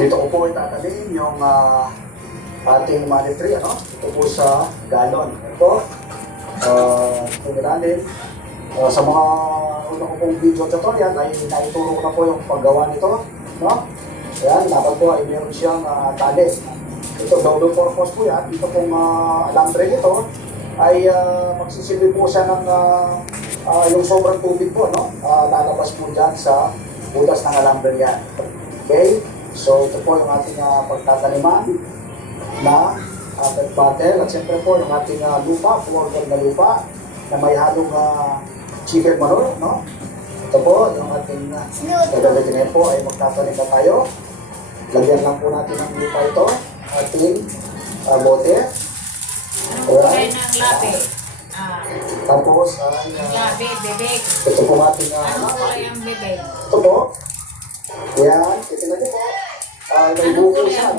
Dito ko po itatalin yung ating money tree, ano? Ito po sa galon. Ito, pinalalim. Sa mga una ko pong video tutorial ay naituro ko na po yung paggawa nito, no? Ayan, dapat po ay meron siyang tali. Ito, double purpose po yan. Ito pong alambre nito ay magsisilbi po siya ng yung sobrang tubig po, no? Lalabas po dyan sa butas ng alambre yan. Okay? So, ito po yung ating pagtataniman na pet bottle. At siyempre po yung ating lupa, floor na lupa na may halong chicken manure, no? Ito po, yung ating gagawin po ay magtatanim na tayo. Lagyan lang po natin ng lupa ito, ating bote. Kulay ng labi. Tapos, ay, Labi, bebek. ito po ating Anong kulay ang bebek? ito po. Yan, titignan niyo po. May buko siya.